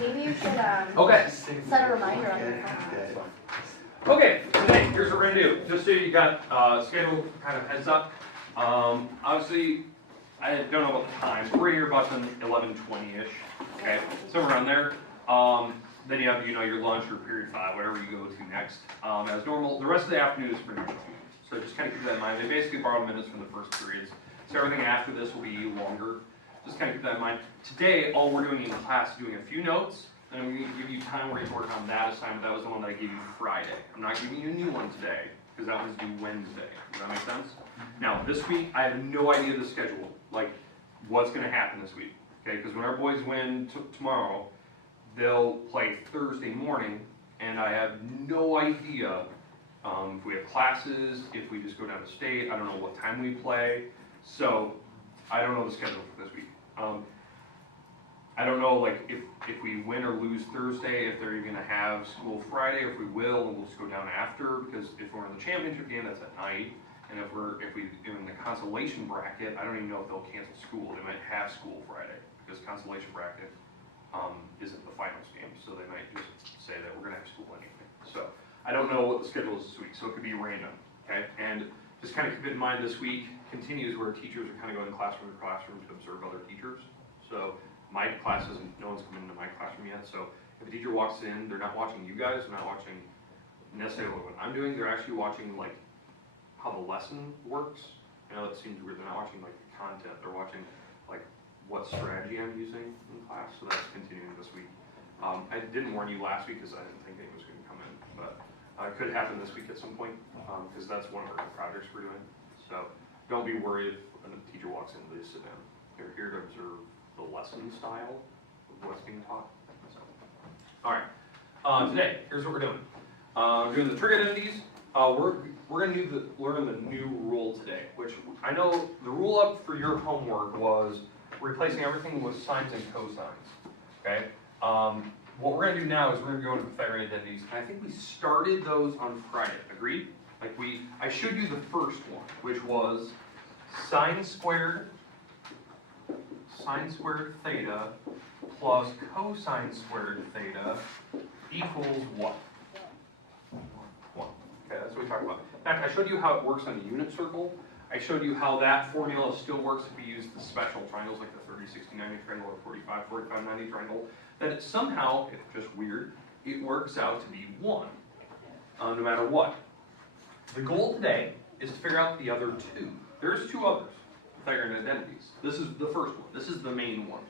Maybe you should Okay. set a reminder on your phone. Okay, today, here's what we're gonna do. Just so you got schedule kind of heads up. Obviously, I don't know about the time, but we're here about 11:20-ish, okay? Somewhere around there. Then you have, your lunch or period 5, whatever you go to next. As normal, the rest of the afternoon is pretty much normal. So just kind of keep that in mind. They basically borrow minutes from the first periods. So everything after this will be longer. Just kind of keep that in mind. Today, all we're doing in class is doing a few notes, and I'm going to give you time where you can work on that assignment. That was the one that I gave you Friday. I'm not giving you a new one today, because that one's due Wednesday. Does that make sense? Now, this week, I have no idea the schedule, like what's going to happen this week. Okay, because when our boys win tomorrow, they'll play Thursday morning, and I have no idea if we have classes, if we just go down to state. I don't know what time we play, so I don't know the schedule for this week. I don't know, like, if we win or lose Thursday, if they're even going to have school Friday, or if we will, and we'll just go down after, because if we're in the championship game, that's at night, and if we're in the consolation bracket, I don't even know if they'll cancel school. They might have school Friday, because consolation bracket isn't the finals game, so they might just say that we're going to have school anyway. So I don't know what the schedule is this week, so it could be random, okay? And just kind of keep it in mind, this week continues where teachers are kind of going classroom to classroom to observe other teachers. So my classes, no one's come into my classroom yet, so if a teacher walks in, they're not watching you guys, they're not watching necessarily what I'm doing, they're actually watching like how the lesson works. I know that seems weird, they're not watching like the content, they're watching like what strategy I'm using in class, so that's continuing this week. I didn't warn you last week because I didn't think anyone was going to come in, but it could happen this week at some point, because that's one of our projects we're doing. So don't be worried if a teacher walks in, they sit down. They're here to observe the lesson style of what's being taught. So, all right, today, here's what we're doing. We're doing the trig identities. We're going to learn the new rule today, which I know the rule up for your homework was replacing everything with sines and cosines, okay? What we're going to do now is we're going to go into Pythagorean identities, and I think we started those on Friday, agreed? Like I showed you the first one, which was sine squared theta plus cosine squared theta equals what? 1. Okay, that's what we talked about. In fact, I showed you how it works on the unit circle. I showed you how that formula still works if we use the special triangles like the 30, 60, 90 triangle or 45, 45, 90 triangle. That it somehow, it's just weird, it works out to be 1, no matter what. The goal today is to figure out the other 2. There's 2 others, Pythagorean identities. This is the first one. This is the main one.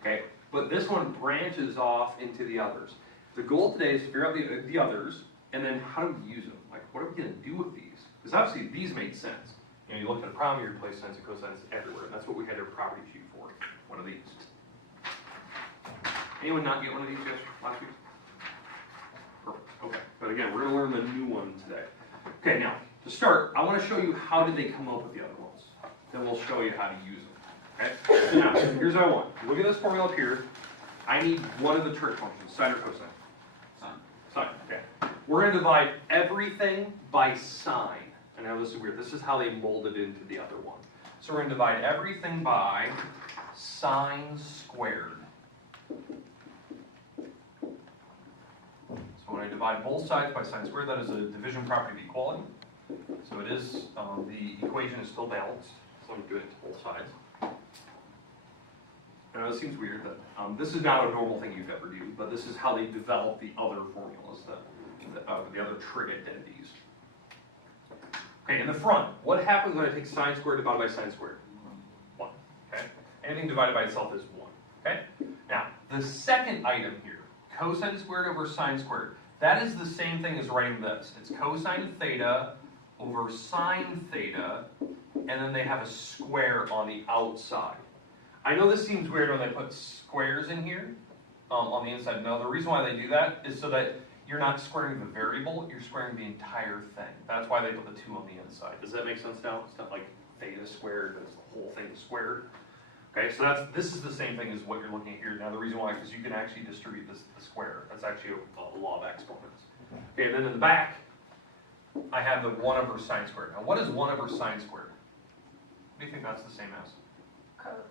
Okay, but this one branches off into the others. The goal today is to figure out the others, and then how do we use them? Like, what are we going to do with these? Because obviously these make sense. You look at a problem, you replace sines and cosines everywhere, and that's what we had our property sheet for, one of these. Anyone not get one of these guys last week? Perfect, okay. But again, we're going to learn the new one today. Okay, now, to start, I want to show you how did they come up with the other ones. Then we'll show you how to use them, okay? So now, here's what I want. Look at this formula up here. I need one of the trig functions, sine or cosine. Sine, okay. We're going to divide everything by sine. I know this is weird. This is how they molded into the other one. So we're going to divide everything by sine squared. So when I divide both sides by sine squared, that is a division property of equality. So it is, the equation is still balanced. So I'm doing it to both sides. I know it seems weird that this is not a normal thing you've ever do, but this is how they develop the other formulas, the other trig identities. Okay, in the front, what happens when I take sine squared divided by sine squared? 1, okay? Anything divided by itself is 1, okay? Now, the second item here, cosine squared over sine squared, that is the same thing as writing this. It's cosine theta over sine theta, and then they have a square on the outside. I know this seems weird when they put squares in here on the inside. No, the reason why they do that is so that you're not squaring the variable, you're squaring the entire thing. That's why they put the 2 on the inside. Does that make sense now? It's not like theta squared, it's the whole thing squared. Okay, so this is the same thing as what you're looking at here. Now the reason why, because you can actually distribute the square. That's actually a law of exponents. Okay, and then in the back, I have the 1 over sine squared. Now what is 1 over sine squared? What do you think that's the same as? Cosecant.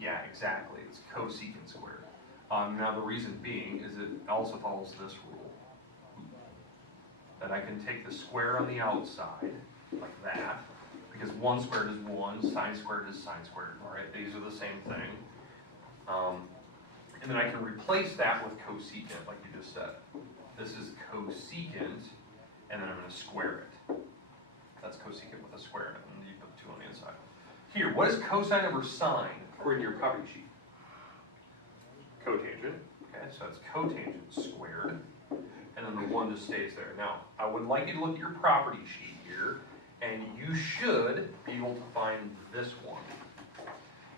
Yeah, exactly. It's cosecant squared. Now the reason being is it also follows this rule. That I can take the square on the outside, like that, because 1 squared is 1, sine squared is sine squared, all right? These are the same thing. And then I can replace that with cosecant, like you just said. This is cosecant, and then I'm going to square it. That's cosecant with a square, and then you put the 2 on the inside. Here, what is cosine over sine according to your property sheet? Cotangent, okay, so that's cotangent squared, and then the 1 just stays there. Now, I would like you to look at your property sheet here, and you should be able to find this one.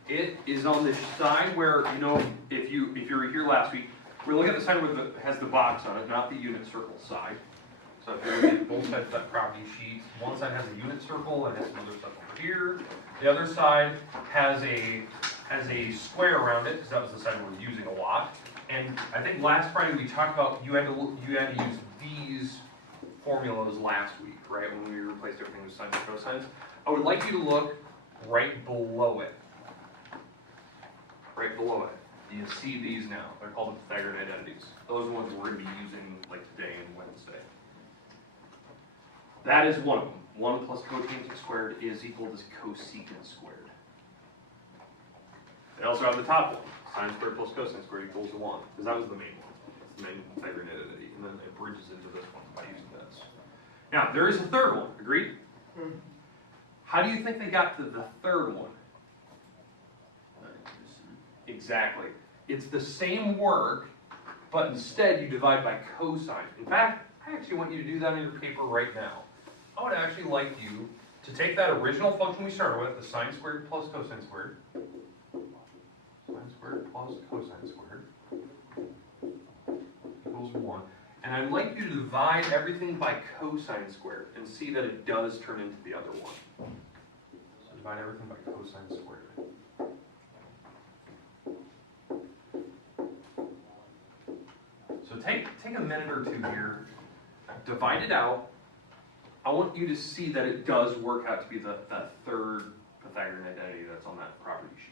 It is on the side where, you know, if you were here last week, we're looking at the side where it has the box on it, not the unit circle side. So if you look at both sides of that property sheet, one side has a unit circle and has some other stuff over here. The other side has a square around it, because that was the side we were using a lot. And I think last Friday we talked about you had to use these formulas last week, right? When we replaced everything with sines and cosines. I would like you to look right below it. Right below it. You see these now. They're called the Pythagorean identities. Those are the ones we're going to be using like today and Wednesday. That is one of them. 1 plus cotangent squared is equal to cosecant squared. They also have the top one. Sine squared plus cosine squared equals 1. Because that was the main one. It's the main Pythagorean identity. And then it bridges into this one by using this. Now, there is a third one. Agreed? How do you think they got to the third one? Exactly. It's the same work, but instead you divide by cosine. In fact, I actually want you to do that in your paper right now. I would actually like you to take that original function we started with, the sine squared plus cosine squared, sine squared plus cosine squared, equals 1. And I'd like you to divide everything by cosine squared and see that it does turn into the other one. So divide everything by cosine squared. So take a minute or two here, divide it out. I want you to see that it does work out to be that third Pythagorean identity that's on that property sheet.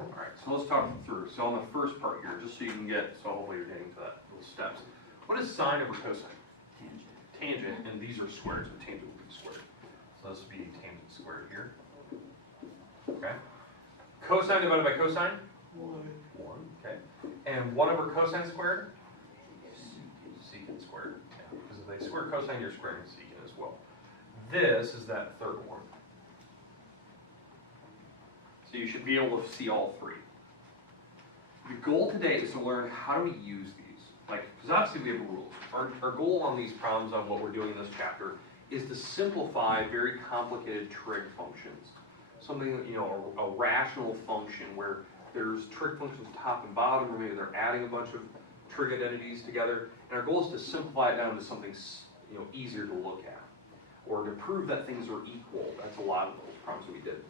Alright, so let's talk through. So on the first part here, just so you can get, so hopefully you're getting to that little steps. What is sine over cosine? Tangent, and these are squared, so tangent will be squared. So this would be tangent squared here. Okay. Cosine divided by cosine? 1. Okay. And 1 over cosine squared? Secant squared. Yeah, because if they square cosine, you're squaring secant as well. This is that third one. So you should be able to see all three. The goal today is to learn how do we use these. Like, because obviously we have rules. Our goal on these problems, on what we're doing in this chapter, is to simplify very complicated trig functions. Something, you know, a rational function where there's trig functions top and bottom, or maybe they're adding a bunch of trig identities together. And our goal is to simplify it down to something, you know, easier to look at, or to prove that things are equal. That's a lot of those problems that we did.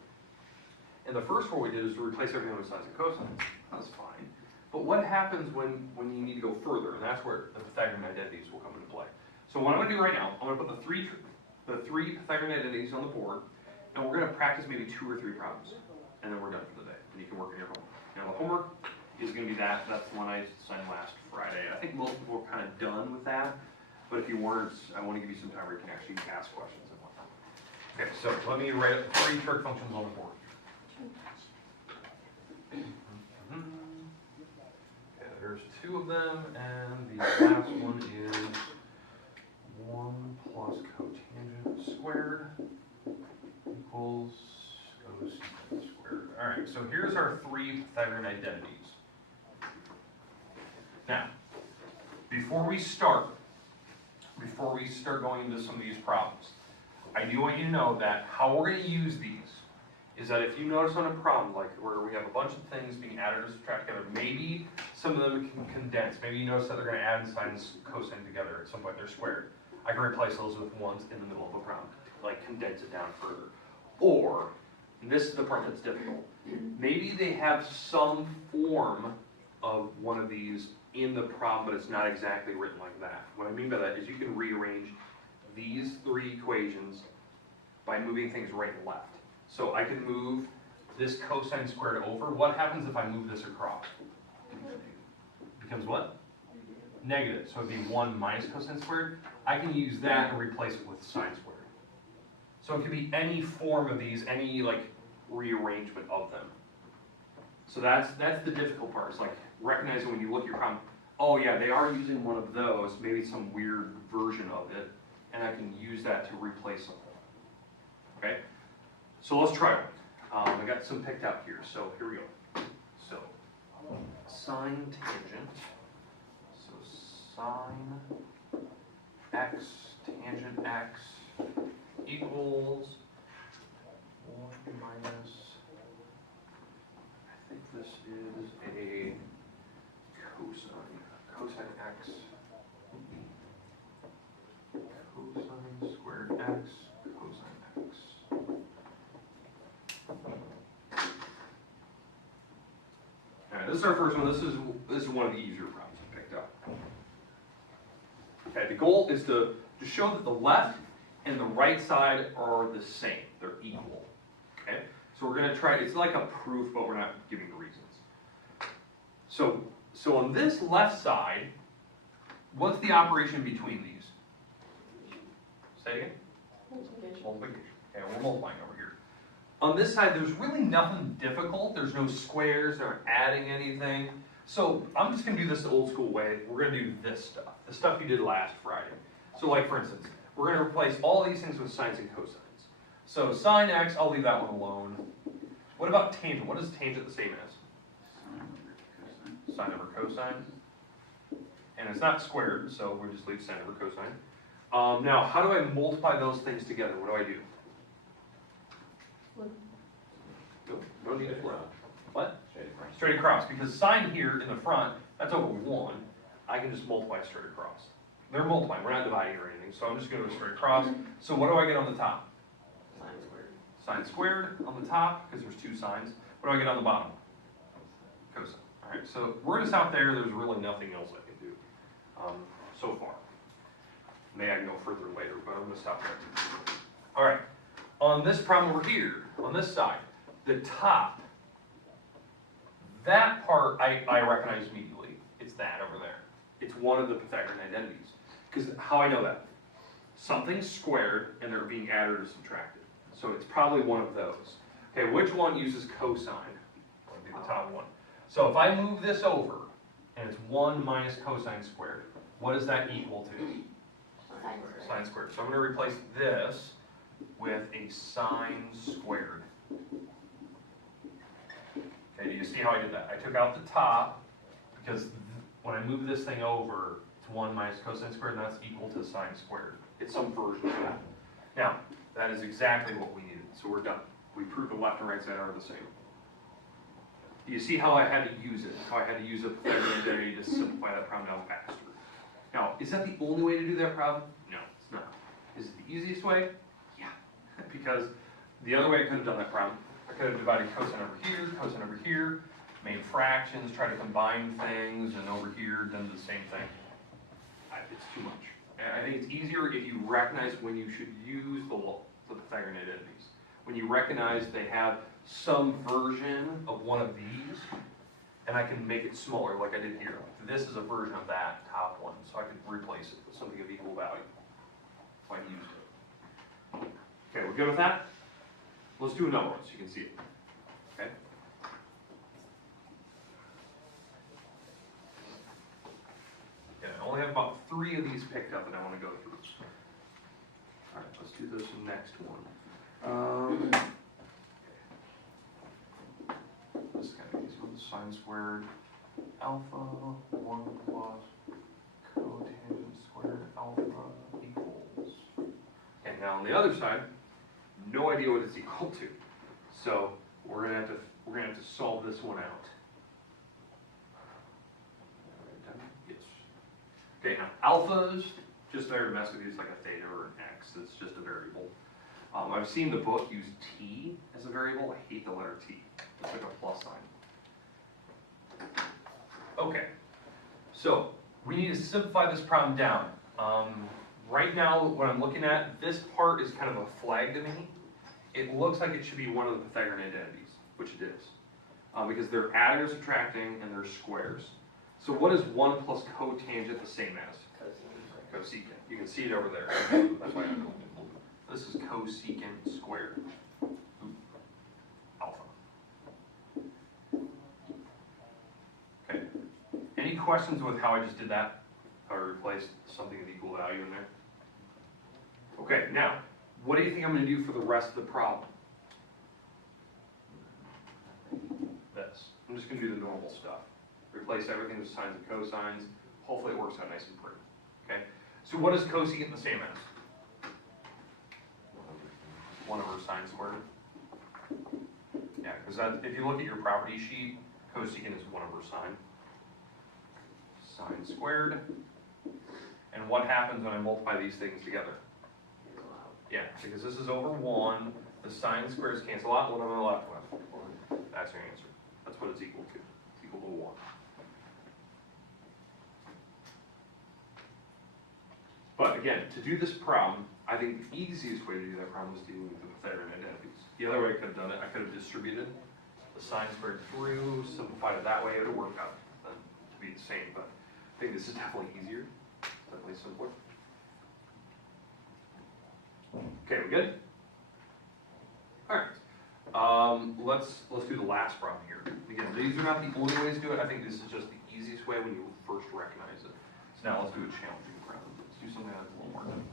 And the first one we did is to replace everything with sines and cosines. That's fine. But what happens when you need to go further? And that's where the Pythagorean identities will come into play. So what I'm going to do right now, I'm going to put the three Pythagorean identities on the board, and we're going to practice maybe 2 or 3 problems. And then we're done for the day. And you can work on your homework. Now the homework is going to be that's the one I signed last Friday. I think most people are kind of done with that. But if you weren't, I want to give you some time where you can actually ask questions and whatnot. Okay, so let me write up 3 trig functions on the board. Okay, there's 2 of them, and the last one is 1 plus cotangent squared equals cosecant squared. All right, so here's our three Pythagorean identities. Now, before we start going into some of these problems, I do want you to know that how we're going to use these is that if you notice on a problem like where we have a bunch of things being added or subtracted together, maybe some of them can condense. Maybe you notice that they're going to add sine and cosine together at some point. They're squared. I can replace those with ones in the middle of a problem, like condense it down further. Or, and this is the part that's difficult, maybe they have some form of one of these in the problem, but it's not exactly written like that. What I mean by that is you can rearrange these three equations by moving things right and left. So I can move this cosine squared over. What happens if I move this across? Becomes what? Negative. So it'd be 1 minus cosine squared. I can use that and replace it with sine squared. So it could be any form of these, any like rearrangement of them. So that's the difficult part. It's like recognizing when you look at your problem, oh yeah, they are using one of those, maybe some weird version of it, and I can use that to replace them. Okay? So let's try one. I got some picked out here, so here we go. So, sine tangent. So sine x tangent x equals 1 minus, I think this is a cosine x, cosine squared x, cosine x. Alright, this is our first one. This is one of the easier problems I picked up. Okay, the goal is to show that the left and the right side are the same. They're equal. Okay? So we're going to try, it's like a proof, but we're not giving the reasons. So on this left side, what's the operation between these? Say it again? Multiplication. Okay, we're multiplying over here. On this side, there's really nothing difficult. There's no squares, they're not adding anything. So I'm just going to do this the old school way. We're going to do this stuff, the stuff you did last Friday. So like for instance, we're going to replace all these things with sines and cosines. So sine x, I'll leave that one alone. What about tangent? What is tangent the same as? Sine over cosine. And it's not squared, so we'll just leave sine over cosine. Now, how do I multiply those things together? What do I do? No need to flip. What? Straight across. Because sine here in the front, that's over 1. I can just multiply straight across. They're multiplying. We're not dividing or anything. So I'm just going to go straight across. So what do I get on the top? Sine squared. Sine squared on the top, because there's 2 sines. What do I get on the bottom? Cosine. All right. So we're going to stop there. There's really nothing else I can do so far. Maybe I can go further later, but I'm going to stop there. All right. On this problem over here, on this side, the top, that part I recognize immediately. It's that over there. It's one of the Pythagorean identities. Because how I know that? Something's squared and they're being added or subtracted. So it's probably one of those. Okay, which one uses cosine? That would be the top one. So if I move this over, and it's 1 minus cosine squared, what is that equal to? Sine squared. Sine squared. So I'm going to replace this with a sine squared. Okay, do you see how I did that? I took out the top, because when I move this thing over, it's 1 minus cosine squared, and that's equal to sine squared. It's some version of that. Now, that is exactly what we needed, so we're done. We proved the left and right side are the same. Do you see how I had to use it? How I had to use a Pythagorean identity to simplify that problem down faster? Now, is that the only way to do that problem? No, it's not. Is it the easiest way? Yeah. Because the other way I could have done that problem, I could have divided cosine over here, made fractions, tried to combine things, and over here done the same thing. It's too much. And I think it's easier if you recognize when you should use the Pythagorean identities. When you recognize they have some version of one of these, and I can make it smaller like I did here. This is a version of that top one, so I can replace it with something of equal value. So I used it. Okay, we're good with that? Let's do another one so you can see it. Okay? Yeah, I only have about 3 of these picked up that I want to go through. All right. let's do this next one. This is kind of easy one. Sine squared alpha 1 plus cotangent squared alpha equals. And now on the other side, no idea what it's equal to. So we're gonna have to solve this one out. Yes. Okay, now alphas, just there to mess with you, it's like a theta or an x. It's just a variable. I've seen the book use t as a variable. I hate the letter t. It's like a plus sign. Okay, so we need to simplify this problem down. Right now, what I'm looking at, this part is kind of a flag to me. It looks like it should be one of the Pythagorean identities, which it is. Because they're adding or subtracting and they're squares. So what is 1 plus cotangent the same as? Cosecant. You can see it over there. That's why I'm blue. This is cosecant squared. Alpha. Okay. Any questions with how I just did that? How I replaced something of equal value in there? Okay, now, what do you think I'm going to do for the rest of the problem? This. I'm just going to do the normal stuff. Replace everything with sines and cosines. Hopefully it works out nice and pretty. Okay? So what is cosecant the same as? 1 over sine squared. Yeah, because if you look at your property sheet, cosecant is 1 over sine. Sine squared. And what happens when I multiply these things together? Yeah, because this is over 1, the sine squares cancel out, what am I left with? That's your answer. That's what it's equal to. It's equal to 1. But again, to do this problem, I think the easiest way to do that problem is dealing with the Pythagorean identities. The other way I could have done it, I could have distributed the sine squared through, simplified it that way, it would have worked out to be the same, but I think this is definitely easier, definitely simpler. Okay, we good? All right. Let's do the last problem here. Again, these are not the only ways to do it. I think this is just the easiest way when you first recognize it. So now let's do a challenging problem. Let's do something that's a little more done.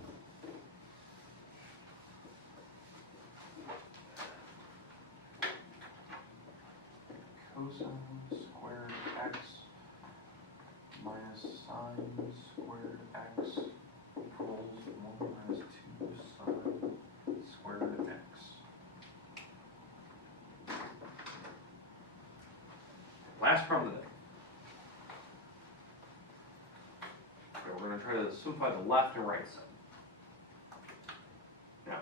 Cosine squared x minus sine squared x equals 1 minus 2 sine squared x. Last problem of the day. Okay, we're going to try to simplify the left and right side. Now,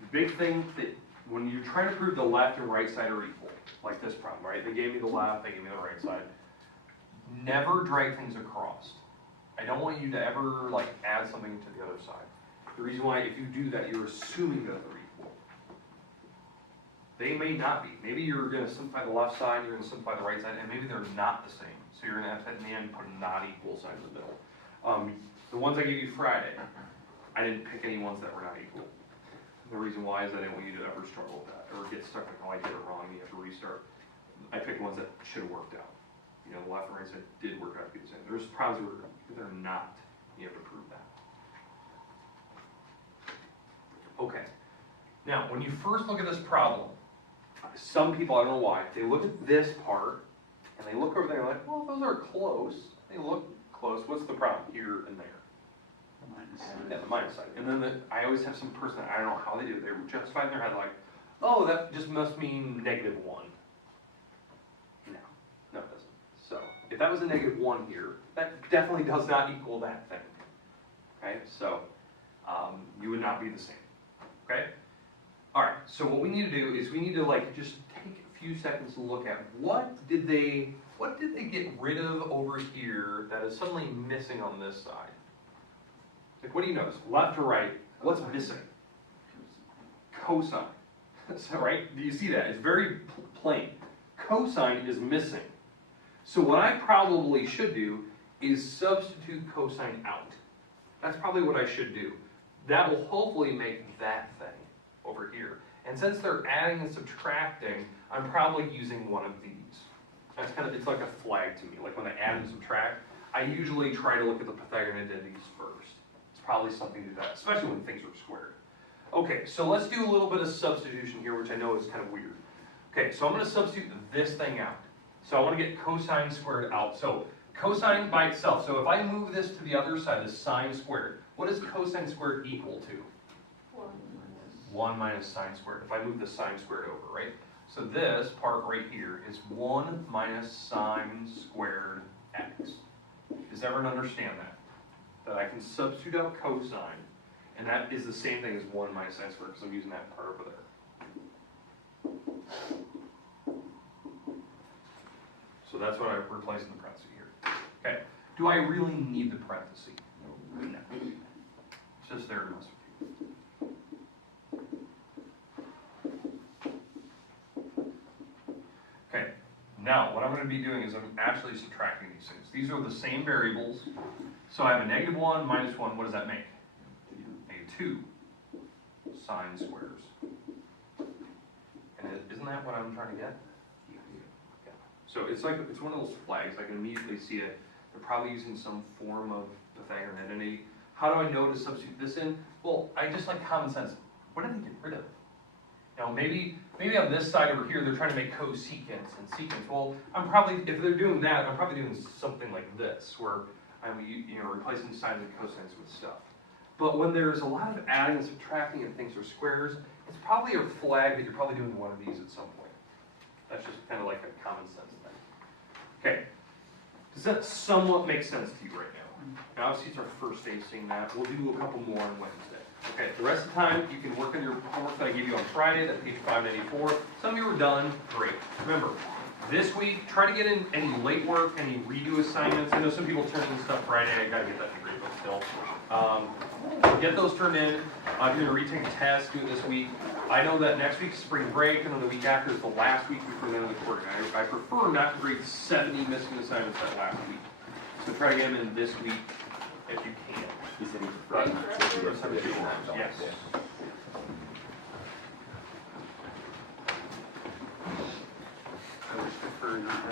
the big thing that when you're trying to prove the left and right side are equal, like this problem, right? They gave me the left, they gave me the right side. Never drag things across. I don't want you to ever like add something to the other side. The reason why, if you do that, you're assuming that they're equal. They may not be. Maybe you're going to simplify the left side, you're going to simplify the right side, and maybe they're not the same. So you're going to have to, in the end, put a not equal sign in the middle. The ones I gave you Friday, I didn't pick any ones that were not equal. The reason why is I didn't want you to ever struggle with that, or get stuck like, oh, I did it wrong, you have to restart. I picked ones that should have worked out. You know, the left and right side did work out to be the same. There's problems where they're not. You have to prove that. Okay. Now, when you first look at this problem, some people, I don't know why, they look at this part, and they look over there and they're like, well, those are close. They look close. What's the problem here and there? The minus. Yeah, the minus side. And then I always have some person that I don't know how they do it. They justify in their head like, oh, that just must mean -1. No, it doesn't. So if that was a -1 here, that definitely does not equal that thing. Okay, so you would not be the same. Okay? All right, so what we need to do is we need to like just take a few seconds to look at what did they get rid of over here that is suddenly missing on this side? Like, what do you notice? Left or right? What's missing? Cosine. So, right? Do you see that? It's very plain. Cosine is missing. So what I probably should do is substitute cosine out. That's probably what I should do. That will hopefully make that thing over here. And since they're adding and subtracting, I'm probably using one of these. That's kind of, it's like a flag to me. Like when I add and subtract, I usually try to look at the Pythagorean identities first. It's probably something to do that, especially when things are squared. Okay, so let's do a little bit of substitution here, which I know is kind of weird. Okay, so I'm gonna substitute this thing out. So I wanna get cosine squared out. So cosine by itself, so if I move this to the other side, this sine squared, what is cosine squared equal to? 1 minus sine squared, if I move the sine squared over, right? So this part right here is 1 minus sine squared x. Does everyone understand that? That I can substitute out cosine, and that is the same thing as 1 minus sine squared, because I'm using that part over there. So that's what I'm replacing the parenthesis here. Okay, do I really need the parenthesis? No. It's just there to mess with you. Okay, now what I'm going to be doing is I'm actually subtracting these things. These are the same variables. So I have a -1 minus 1, what does that make? -2 sine squares. And isn't that what I'm trying to get? Yeah. So it's like, it's one of those flags, I can immediately see it. They're probably using some form of Pythagorean identity. How do I know to substitute this in? Well, I just like common sense. What did they get rid of? Now maybe on this side over here, they're trying to make cosecant and secant. Well, I'm probably, if they're doing that, I'm probably doing something like this, where I'm replacing sines and cosines with stuff. But when there's a lot of adding and subtracting and things are squares, it's probably a flag that you're probably doing one of these at some point. That's just kind of like a common sense thing. Okay, does that somewhat make sense to you right now? And obviously it's our first day seeing that. We'll do a couple more on Wednesday. Okay, the rest of the time, you can work on your homework that I gave you on Friday, that page 594. Some of you are done, great. Remember, this week, try to get in any late work, any redo assignments. I know some people turn in stuff Friday, I gotta get that degree book still. Get those turned in. If you're gonna retake a test, do it this week. I know that next week's spring break, and then the week after is the last week before the end of the quarter. I prefer not to grade 70 missing assignments that last week. So try to get them in this week if you can. He said he preferred not to do it. Yes. I would prefer not